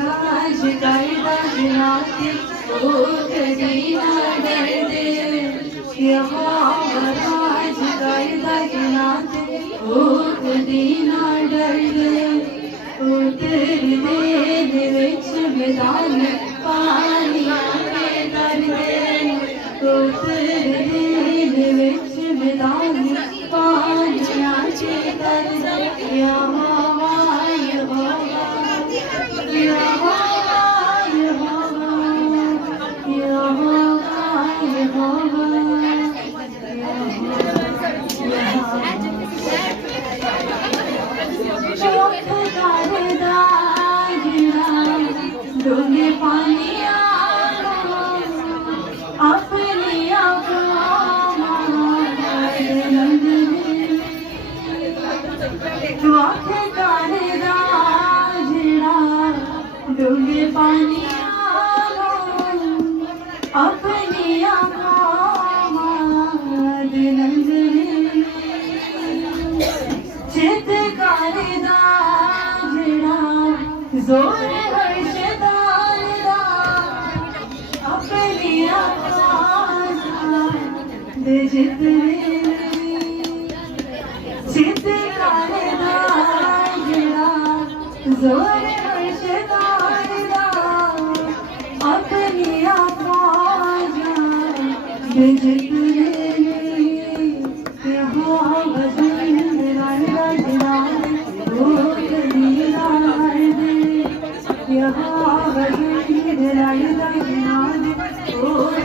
राज गायदा नाते ओ कदीना दर्दे राज गायदा नाते ओ कदीना दर्दे तेरे दे विच मैदान पानिया के दर्दे तेरे दे विच मैदान पानिया के दर्दे या डोले पानिया अपनी डोले पानिया अपनी चित करदा जिड़ा जोर हर्षदार दा अपनी दे जितने चित करदा जिड़ा जोर हर्षदार दा अपनी दे जितने Oh